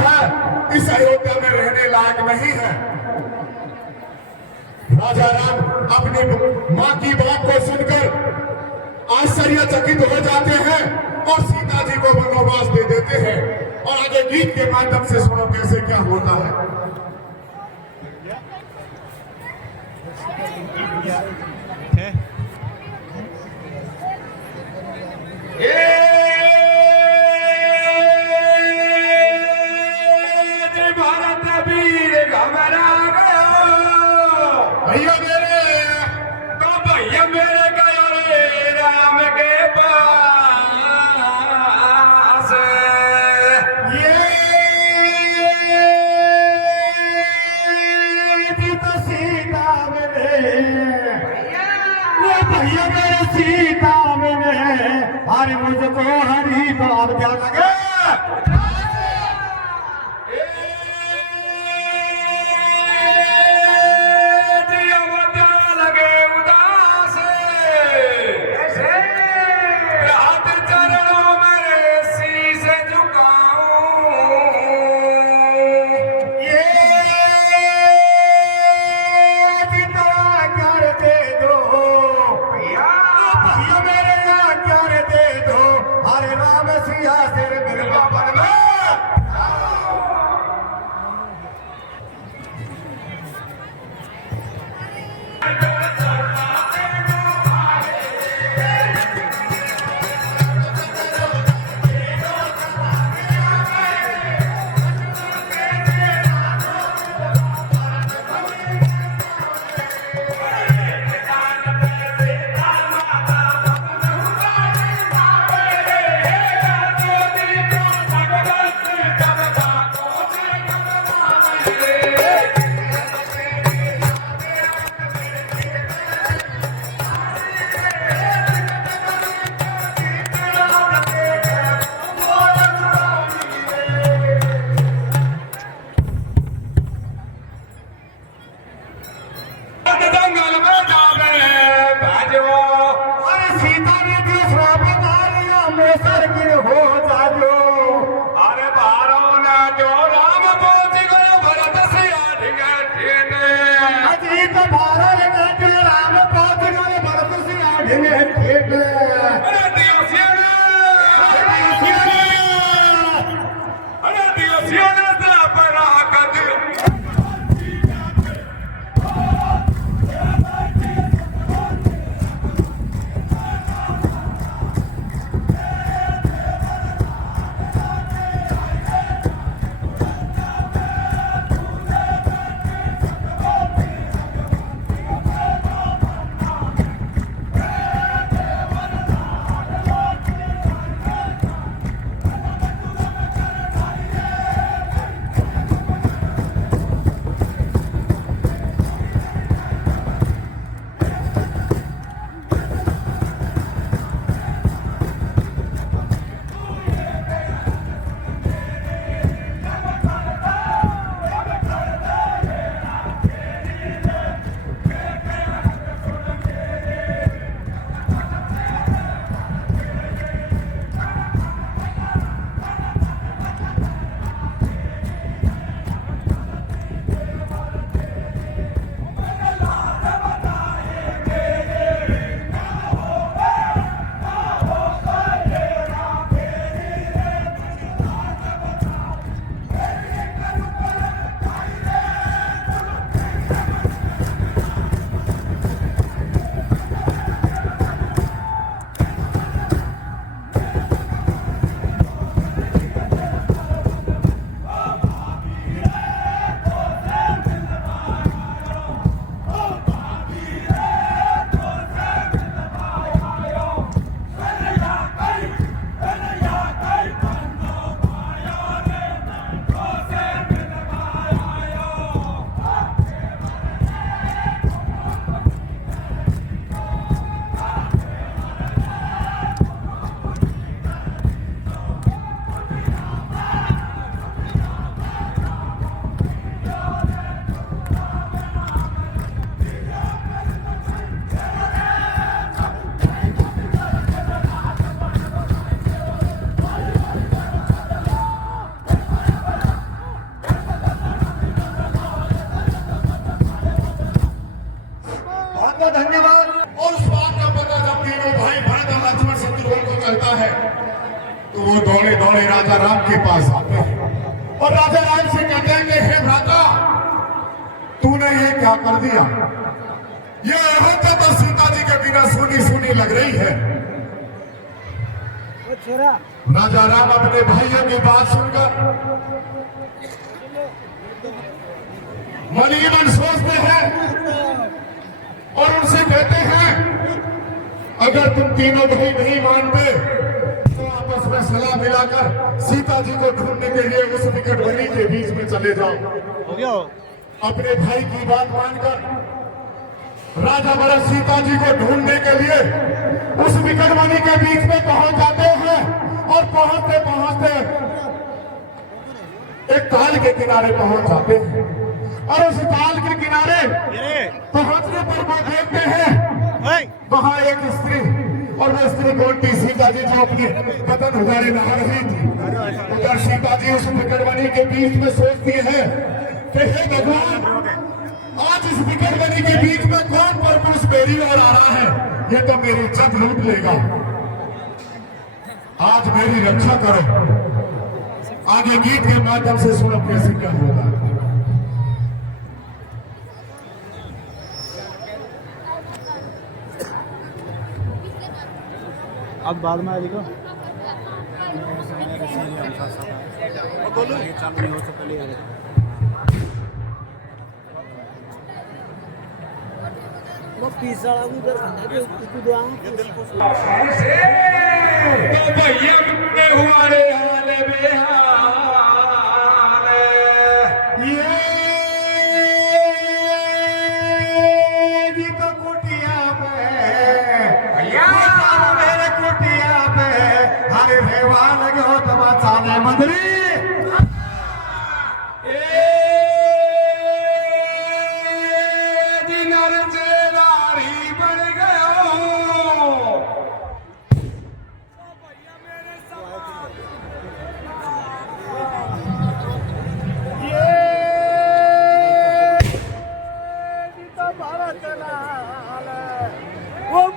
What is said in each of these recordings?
है इस अयोध्या में रहने लायक नहीं है। राजा राम अपनी मां की बात को सुनकर आश्चर्यचकित हो जाते हैं और सीता जी को वनवास दे देते हैं। और आगे गीत के माध्यम से सुनो कैसे क्या होता है। भारत वीर घबरा गया भैया मेरे, तो भैया मेरे गया रे राम के पास। ये तो सीता मेरे, भैया मेरे सीता में हर मुझको हरी बात क्या लगे। राजा राम के पास आते हैं और राजा राम से कहते हैं कि हे भ्राता, तूने ये क्या कर दिया? ये होता तो सीता जी के बिना सुनी सुनी लग रही है। राजा राम अपने भाइयों की बात सुनकर मन ही मन सोचते हैं और उनसे कहते हैं, अगर तुम तीनों भाई नहीं मानते तो आपस में सलाह मिलाकर सीता जी को ढूंढने के लिए उस विकट वनी के बीच में चले जाओ। अपने भाई की बात मानकर राजा भरत सीता जी को ढूंढने के लिए उस विकट वनी के बीच में पहुंच जाते हैं और पहुंचते पहुंचते एक ताल के किनारे पहुंच जाते हैं और उस ताल के किनारे पहुंचने पर वो देखते हैं वहां एक स्त्री, और वो स्त्री कौन थी? सीता जी जो अपनी पतन उगारे नहा रही थी। उधर सीता जी उस विकट वनी के बीच में सोचती है कि हे भगवान, आज इस विकट वनी के बीच में कौन परपुरुष मेरी ओर आ रहा है? ये तो मेरी इज्जत लूट लेगा। आज मेरी रक्षा करो। आगे गीत के माध्यम से सुनो कैसे क्या होगा। अब बाद में आएगा तो भैया अपने हमारे हाल बेहाल, ये जी तो कुटिया पे मेरे कुटिया पे हरे भेवा लगे हो तब चाले मंदरी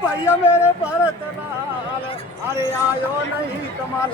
भैया मेरे भारत लाल, अरे आयो नहीं कमाल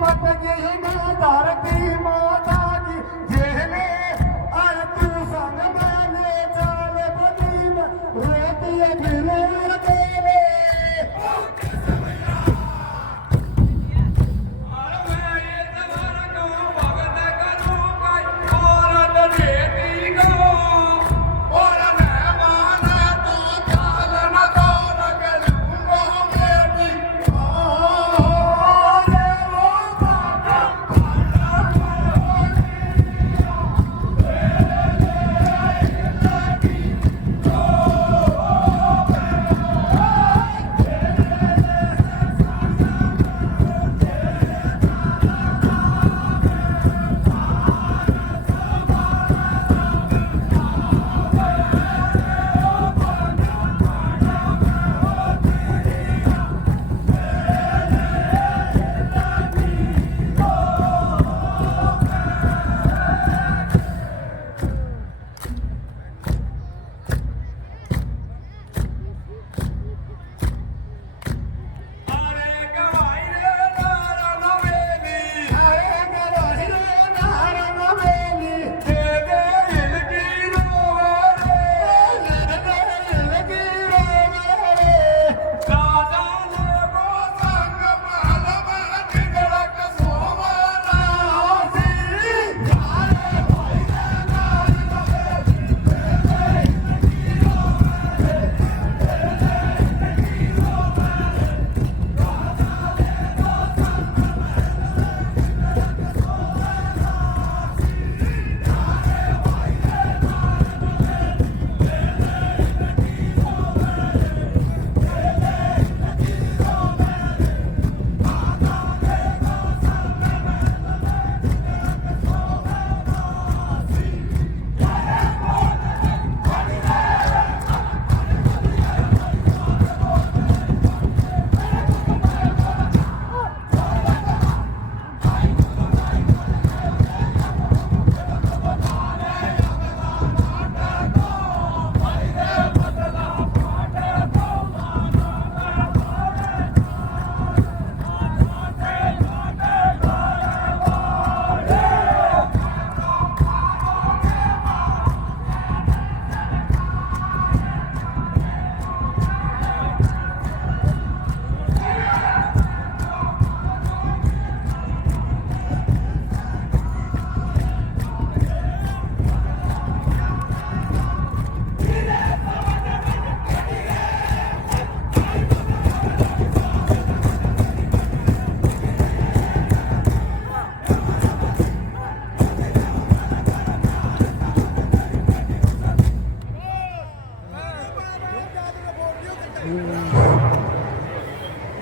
पटगी मैं धरती माता की जेले अरे तू संग मैंने चाल बदी में रोती अकेले अकेले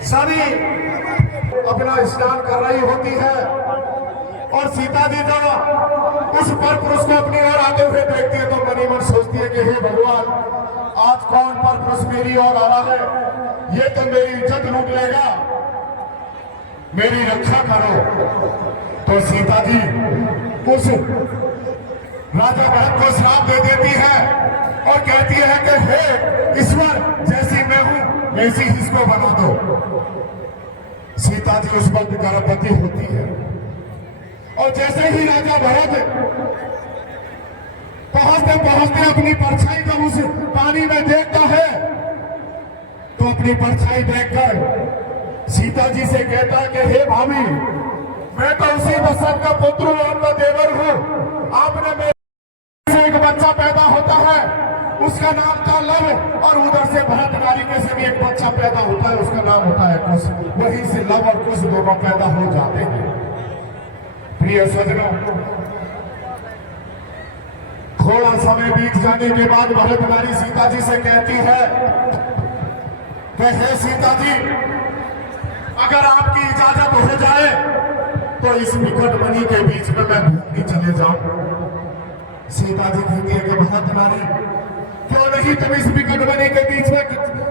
सभी अपना स्नान कर रही होती है और सीता जी जब उस पर पुरुष को अपनी ओर आते हुए देखती है तो मनी मन सोचती है कि हे भगवान, आज कौन पर पुरुष मेरी ओर आ रहा है, ये तो मेरी इज्जत लूट लेगा, मेरी रक्षा करो। तो सीता जी उस राजा भरत को श्राप दे देती है और कहती है कि हे ईश्वर, जैसी मैं हूं वैसी ही इसको बना दो। सीता जी उस वक्त गर्भवती होती है और जैसे ही राजा भरत पहुंचते पहुंचते अपनी परछाई जब उस पानी में देखता है तो अपनी परछाई देखकर सीता जी से कहता है कि हे भाभी, मैं तो उसी दशरथ का पुत्र हूं, आपका देवर हूं, आपने मेरे से एक बच्चा पैदा होता है, उसका नाम था लव, और उधर से भरत नारिका से भी एक बच्चा पैदा होता है, उसका नाम होता है कुश। वहीं से लव और कुश दोनों पैदा हो जाते हैं। प्रिय सज्जनों, थोड़ा समय बीत जाने के बाद भरत नारी सीता जी से कहती है कि हे सीता जी, अगर आपकी इजाजत हो जाए तो इस निकट मणि के बीच में मैं घूमने चले जाऊं। सीता जी कहती है कि भरत नारी, क्यों नहीं तुम इस विकट मणि के बीच में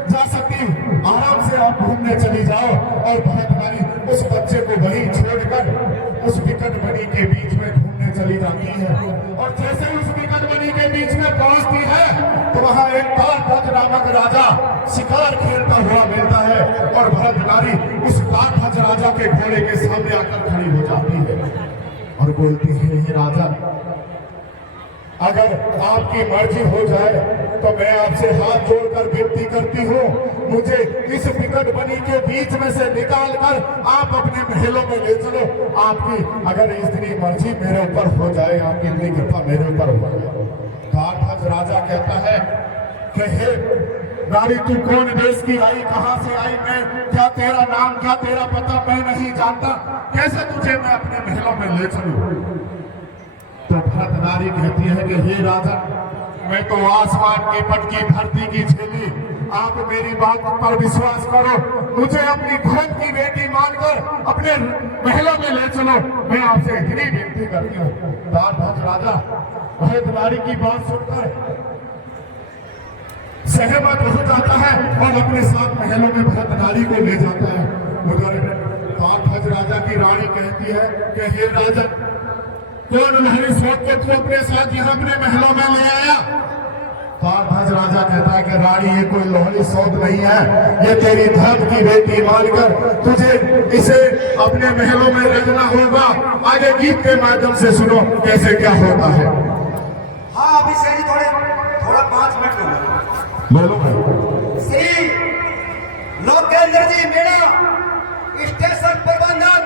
जा सकती, आराम से आप घूमने चली जाओ। और भरत नारी उस बच्चे को वहीं छोड़कर उस विकट मणि के बीच में घूमने चली जाती है। और जैसे उस विकट मणि के बीच में पहुंचती है तो वहां एक बार नामक राजा शिकार खेलता हुआ मिलता है और भरत नारी उस काठध्वज राजा के घोड़े के सामने आकर खड़ी हो जाती है और बोलती है, हे राजा, अगर आपकी मर्जी हो जाए तो मैं आपसे हाथ जोड़कर विनती करती हूँ, मुझे इस विकट बनी के बीच में से निकाल कर आप अपने महलों में ले चलो। आपकी अगर इतनी मर्जी मेरे ऊपर हो जाए, आपकी इतनी कृपा मेरे ऊपर हो जाए। काठध्वज राजा कहता है कि हे नारी, तू कौन देश की आई, कहाँ से आई, मैं क्या तेरा नाम, क्या तेरा पता मैं नहीं जानता, कैसे तुझे मैं अपने महलों में ले चलूं? तो भरत नारी कहती है कि हे राजा, मैं तो आसमान की पटकी धरती की झेली, आप मेरी बात पर विश्वास करो, मुझे अपनी बहन की बेटी मानकर अपने महलों में ले चलो, मैं आपसे इतनी विनती करती हूँ। काठध्वज राजा भरत नारी की बात सुनकर सहमत हो जाता है और अपने साथ महलों में भरत नारी को ले जाता है। उधर काठध्वज राजा की रानी कहती है कि हे राजा, कौन लहरी सोच के तू अपने साथ यहाँ अपने महलों में ले आया? काठध्वज राजा कहता है कि रानी, ये कोई लोहड़ी सौद नहीं है, ये तेरी धर्म की बेटी मानकर तुझे इसे अपने महलों में रखना होगा। आगे गीत के माध्यम से सुनो कैसे क्या होता है। हाँ अभी सही थोड़ा 5 मिनट लूंगा। ले लो भाई। श्री लोकेंद्र जी मीणा स्टेशन प्रबंधन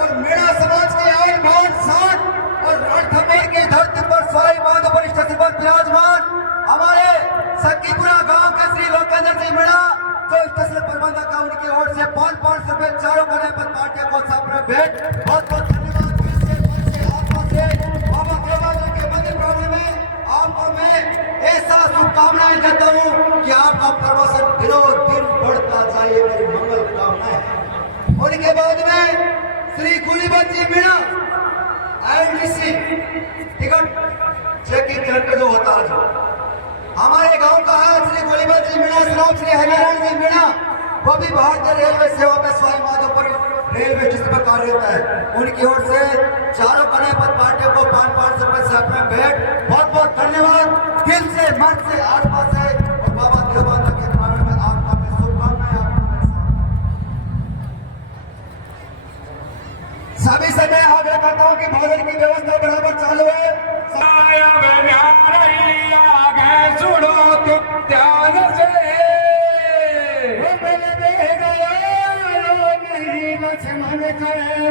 और मीणा समाज के आयल भान साठ और रणथंभौर की धरती पर सवाई माधोपुर स्टेशन पर विराजमान हमारे सखीपुरा गांव के श्री लोकेंद्र जी मीणा, जो स्टेशन प्रबंधक है, उनकी ओर से 500 रुपए चारों बने पर पार्टी को सामने भेंट। बहुत बहुत धन्यवाद। बाबा केवाल के मंदिर प्रांगण में आपको मैं ऐसा शुभकामनाएं देता हूँ कि आपका प्रवचन दिनों दिन बढ़ता जाए, मेरी मंगल कामनाएं। उनके बाद में श्री गुलीबंद जी मीणा INDC टिकट चेकिंग करके जो होता है, हमारे गांव का है श्री गुलीबंद जी मीणा, श्री हरिनारायण जी मीणा, वो भी भारतीय रेलवे सेवा में सवाई माधोपुर रेलवे स्टेशन पर कार्यरत है। उनकी ओर से चारों कने पर पार्टी को 500 रुपए से अपना भेंट। बहुत बहुत धन्यवाद, दिल से, मन से, आत्मा से। और बाबा देवानंद के प्राण में आपका मैं शुभकामनाएं। सभी से मैं आग्रह करता हूँ कि भोजन की व्यवस्था बराबर चालू है। आगे सुनो तुम ध्यान से, लक्ष्मण करे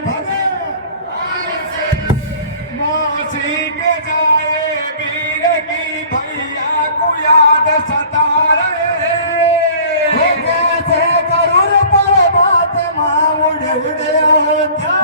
मौसी के जाए वीर की भैया को याद सता रहे, कैसे करूर पर बात माँ उड़े उड़े अयोध्या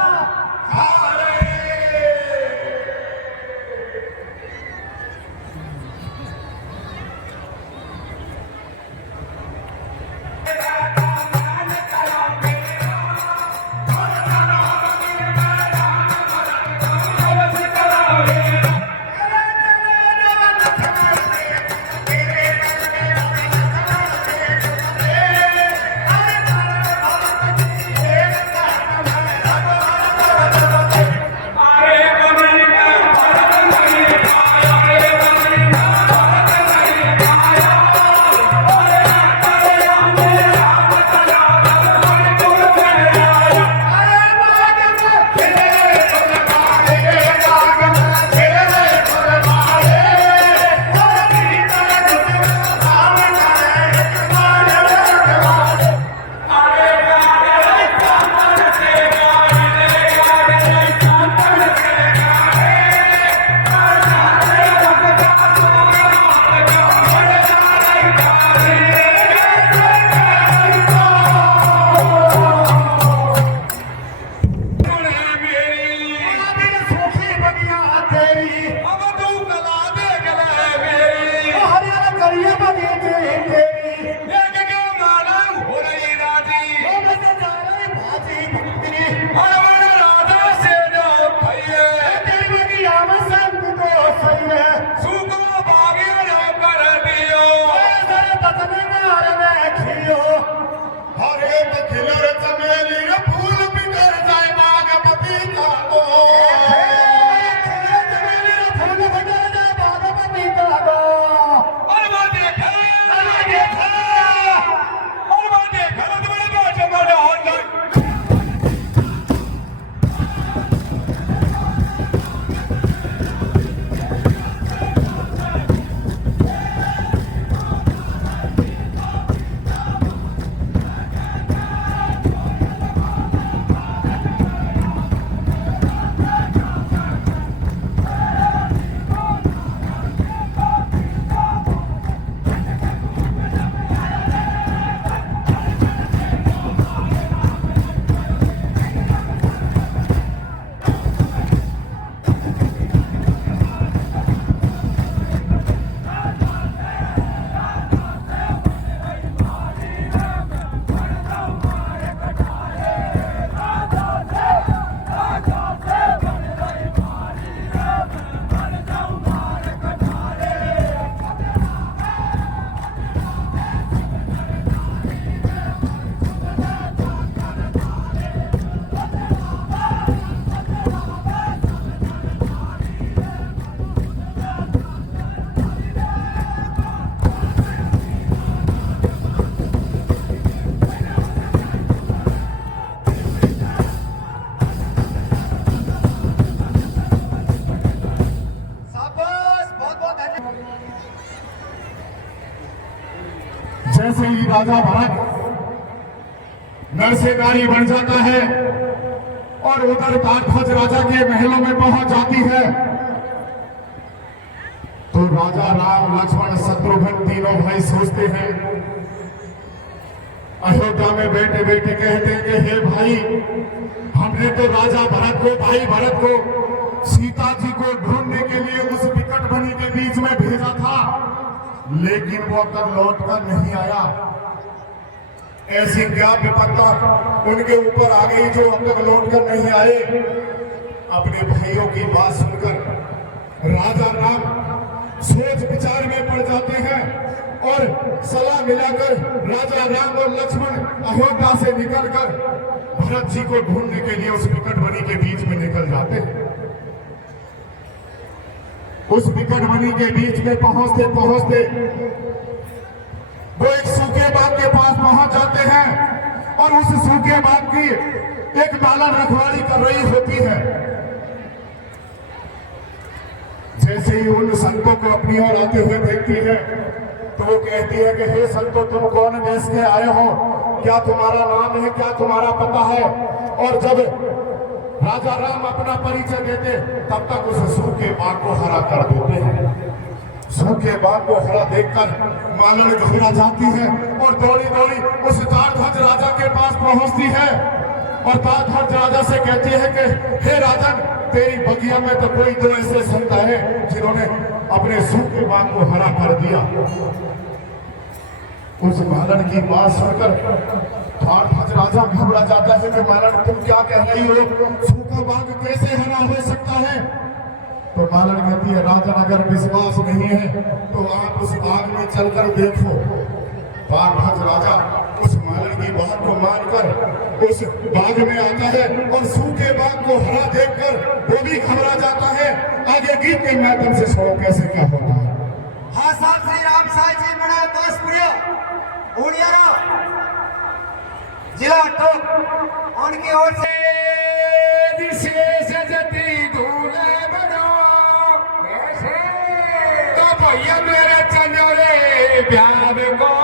राजा भरत नर से नारी बन जाता है और उधर तारध्वज राजा के महलों में पहुंच जाती है, तो राजा राम लक्ष्मण शत्रुघ्न तीनों भाई सोचते हैं, अयोध्या में बैठे बैठे कहते हैं कि हे भाई, हमने तो राजा भरत को, भाई भरत को सीता जी को ढूंढने के लिए उस विकट वनी के बीच में भेजा था, लेकिन वो अब तक लौट कर नहीं आया। ऐसी क्या विपत्ता उनके ऊपर आ गई जो अब तक लौट कर नहीं आए। अपने भाइयों की बात सुनकर राजा राम सोच विचार में पड़ जाते हैं और सलाह मिलाकर राजा राम और लक्ष्मण अयोध्या से निकलकर भरत जी को ढूंढने के लिए उस विकट वनी के बीच में निकल जाते हैं। उस विकट वनी के बीच में पहुंचते पहुंचते वो एक सूखे बाग के पास पहुंच जाते हैं और उस सूखे बाग की एक बालन रखवाली कर रही होती है। जैसे ही उन संतों को अपनी ओर आते हुए देखती है तो वो कहती है कि हे संतों, तुम कौन देश के आए हो, क्या तुम्हारा नाम है, क्या तुम्हारा पता है। और जब राजा राम अपना परिचय देते तब तक उस सूखे बाग को हरा कर देते हैं। सूखे बाग को हरा देखकर मालन घबरा जाती है और दौड़ी दौड़ी उस तारध्वज राजा के पास पहुंचती है और तारध्वज राजा से कहती है कि हे राजन, तेरी बगिया में तो कोई दो ऐसे संत है जिन्होंने अपने सूखे बाग को हरा कर दिया। उस मालन की बात सुनकर तारध्वज राजा घबरा जाता है कि मालन, तुम क्या कह रही हो, सूखा बाग कैसे हरा हो सकता है। तो मालन कहती है, राजन, अगर विश्वास नहीं है तो आप उस बाग में चलकर देखो। तारध्वज राजा उस मालन की बात को मानकर उस बाग में आता है और सूखे बाग को हरा देखकर वो भी घबरा जाता है। आगे गीत के माध्यम से सुनो कैसे क्या होता है। हाँ साहब, श्री राम साई जी बना दोस्तपुरिया उड़ियारा जिला टोक उनकी ओर से विशेष जति दूल्हे बनो, तो भैया मेरे चंदोले प्यार को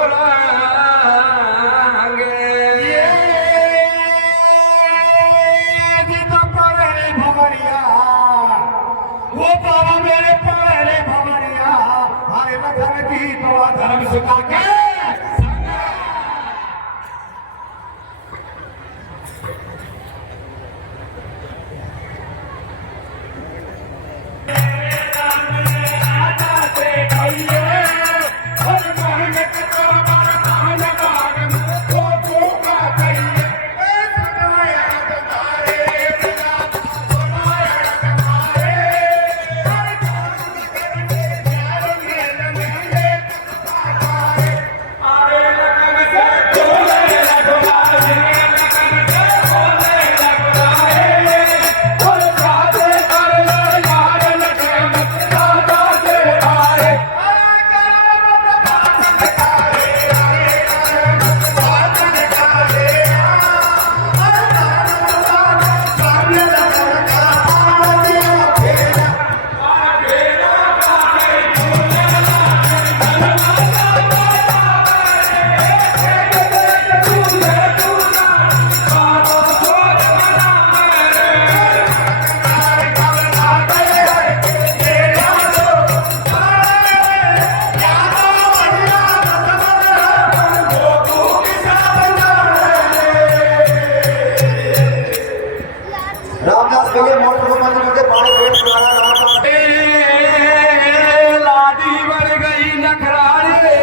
वो बाबा मेरे पहले भवरिया, हरे लखन की तो धर्म सुखा के रामदास भैया मोटर को बंद करके पानी पेट चलाना रामदास लादी बन गई नखरारे,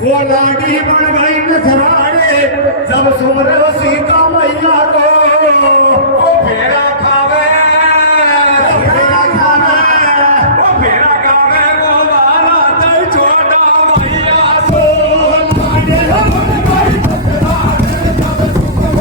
वो लाडी बन गई नखरारे, जब सुमरे सीता मैया को वो फेरा खावे, वो फेरा खावे, वो वाला दई छोटा मैया को लाडी बन गई नखरारे, जब सुमरे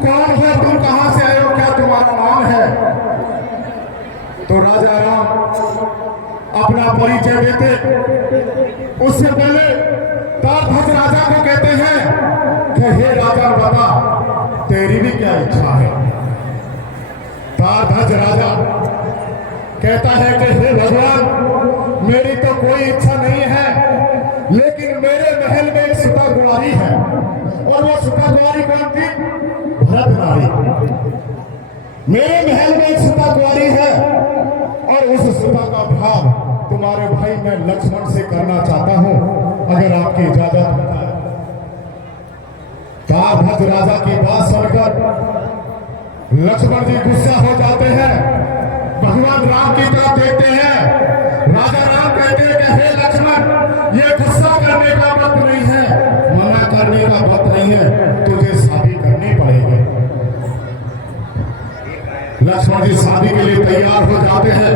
कौन हो, तुम कहां से आए हो, क्या तुम्हारा नाम है? तो राजा राम अपना परिचय देते उससे पहले तारध्वज राजा को कहते हैं कि हे राजा बता तेरी भी क्या इच्छा है? तारध्वज राजा कहता है कि हे भगवान मेरी तो कोई इच्छा नहीं है, लेकिन मेरे महल में एक सुता कुंवारी है, और वो सुता कुंवारी कौन थी? भरत नारी। मेरे महल में एक सुता कुंवारी है और उस सुता का विवाह तुम्हारे भाई मैं लक्ष्मण से करना चाहता हूं, अगर आपकी इजाजत हो जाए। तारध्वज राजा की बात सुनकर लक्ष्मण जी गुस्सा हो जाते हैं, भगवान राम की तरफ देखते हैं। राजा राम कहते हैं कि हे लक्ष्मण ये गुस्सा करने का वक्त नहीं है, मना करने का वक्त नहीं है, तुझे शादी करनी पड़ेगी। लक्ष्मण जी शादी के लिए तैयार हो जाते हैं।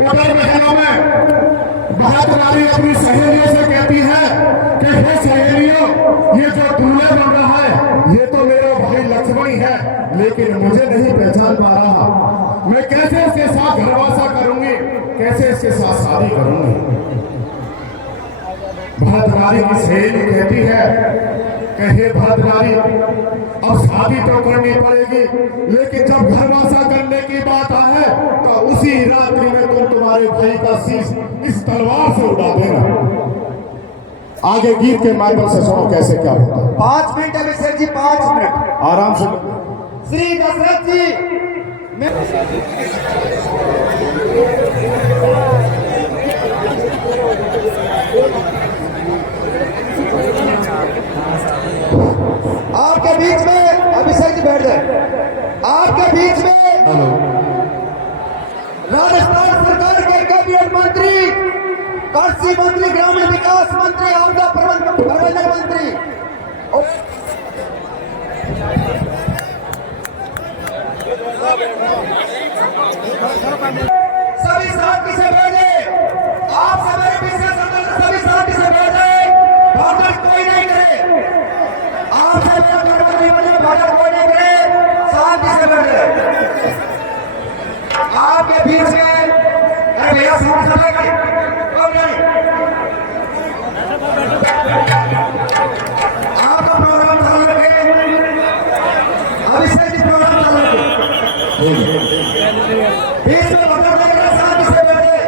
उधर महलों में भरत नारी अपनी सहेलियों से कहती है कि हे सहेलियों ये जो दूल्हे बन रहा है ये तो मेरा भाई लक्ष्मण ही है, लेकिन मुझे नहीं पहचान पा रहा, मैं कैसे इसके साथ घरवासा करूंगी, कैसे इसके साथ शादी करूंगी? भरत नारी की सहेली कहती है कि हे भरत नारी अब शादी तो करनी पड़ेगी, लेकिन जब घरवासा करने की बात आए तो उसी रात्रि में तुम तुम्हारे भाई का शीश इस तलवार से उड़ा देना। आगे गीत के माध्यम से सुनो कैसे क्या होता है। 5 मिनट अभिषेक जी, 5 मिनट। आराम से। श्री दशरथ जी आपके बीच में अभिषेक जी बैठ गए। आपके बीच में राजस्थान सरकार के कैबिनेट मंत्री, कृषि मंत्री, ग्रामीण विकास मंत्री, आपदा प्रबंधन मंत्री सभी शांति से बैठे। आप हमारे पीछे सभी शांति से बैठे, भाषण कोई नहीं करे। आपसे मेरा गणपति बने, भाषण कोई नहीं करे, शांति से बैठे। आपके बीच में अरे भैया साउंड चलेगा कौन नहीं? आपका प्रोग्राम चालू रखे, अभिषेक जी प्रोग्राम चालू रखे। बीच में भगत लेकर शांति से बैठे।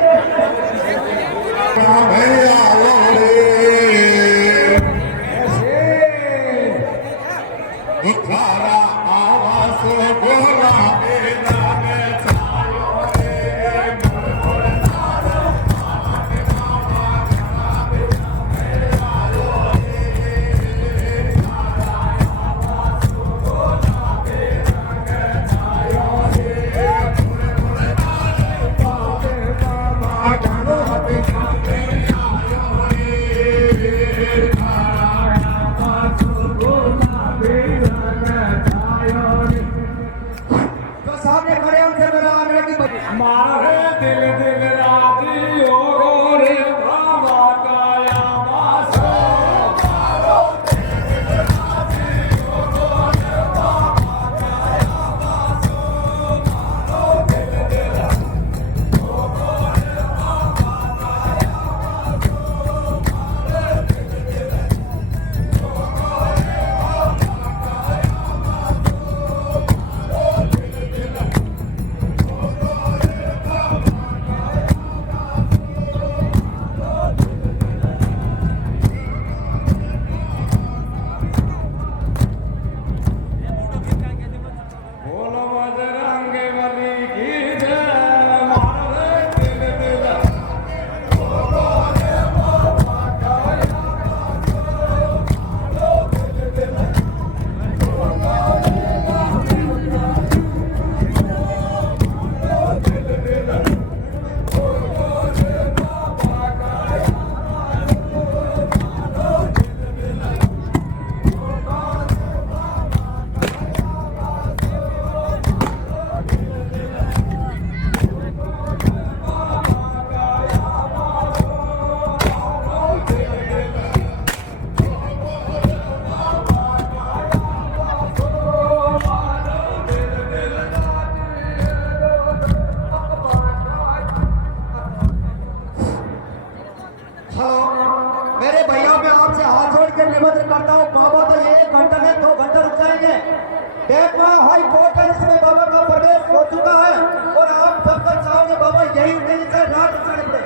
तो सामने देखना हाई कोर्ट है जिसमें बाबा का प्रवेश हो चुका है और आप जब तक चाहोगे बाबा यही नहीं से रात चढ़ेंगे,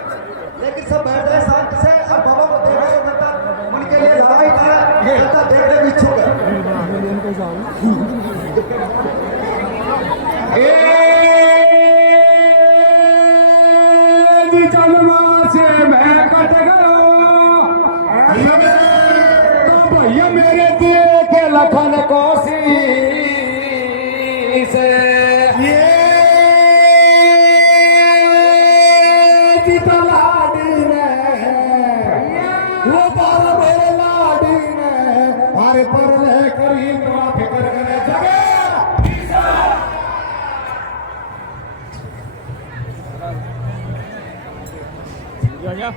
लेकिन सब बैठ जाए शांति से। अब बाबा को देखने को तक उनके लिए लड़ाई है, जनता देखने की इच्छुक है। से मैं कट गया तो भैया मेरे दिए के लखन कोसी से ये जीता लाडी ने वो बारा मेरे लाडी ने हमारे पर ले करी तो फिक्र करे जगे Yeah.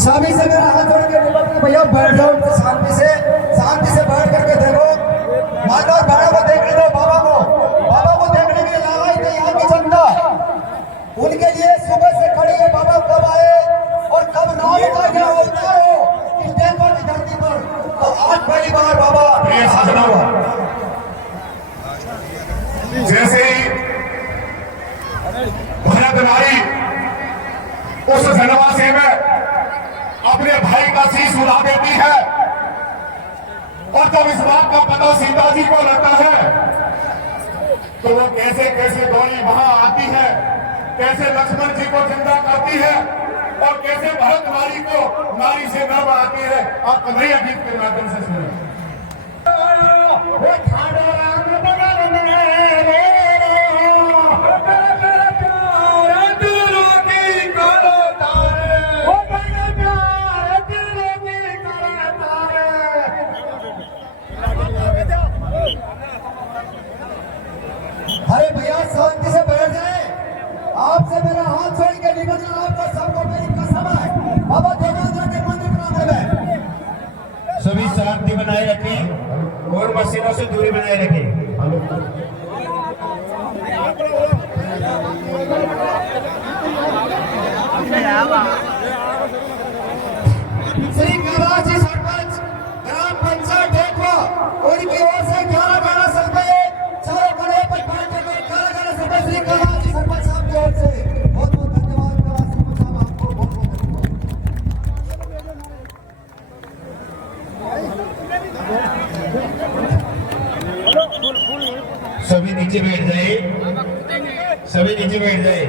सभी से मेरा हाथ जोड़ के निपट के भैया बैठ जाओ, शांति से बैठ करके देखो। माता और बहनों को देखने दो, बाबा को देखने के लिए लाला ही यहाँ की जनता उनके लिए सुबह से खड़ी है। बाबा कब आए और कब नाम का क्या होता हो इस देवघर की धरती पर, तो आज पहली बार बाबा हाजिर हुआ। जैसे ही भरत नारी उस जनवासे में अपने भाई का शीश उड़ा देती है और जब इस बात का पता सीता जी को लगता है तो वो कैसे कैसे दौड़ी वहां आती है, कैसे लक्ष्मण जी को जिंदा करती है और कैसे भरत नारी को नारी से न बनाती है। आप कन्हैया गीत के माध्यम से सुने। अरे भैया शांति से बैठ जाए। आपसे मेरा हाथ छोड़ के निवेदन, आपका सबको मेरी कसम है। बाबा देवेंद्र के मंदिर बनाने में सभी शांति बनाए रखें और मशीनों से दूरी बनाए रखें। श्री कैलाश जी सरपंच ग्राम पंचायत देखो उनकी ओर से 11 रुपए चारों बड़े पर बैठ के 11 रुपए श्री कैलाश जी सरपंच साहब की ओर से बहुत बहुत धन्यवाद। कैलाश साहब आपको बहुत धन्यवाद। सभी नीचे बैठ जाए, सभी नीचे बैठ जाए।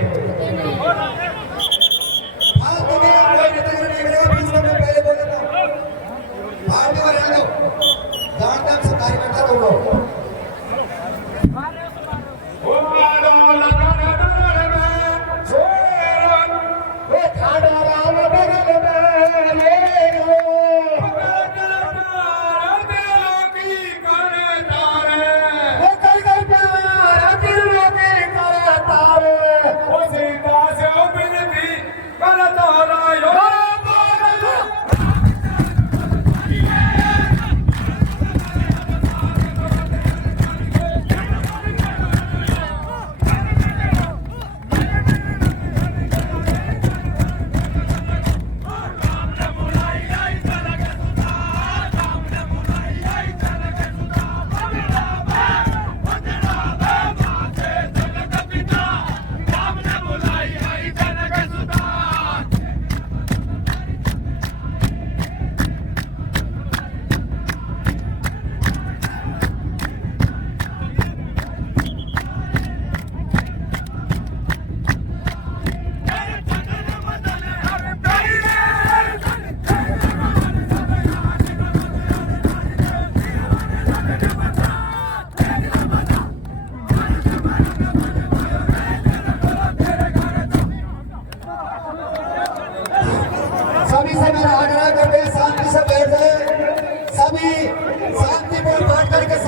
सीता से शांतिपूर्ण बैठ करके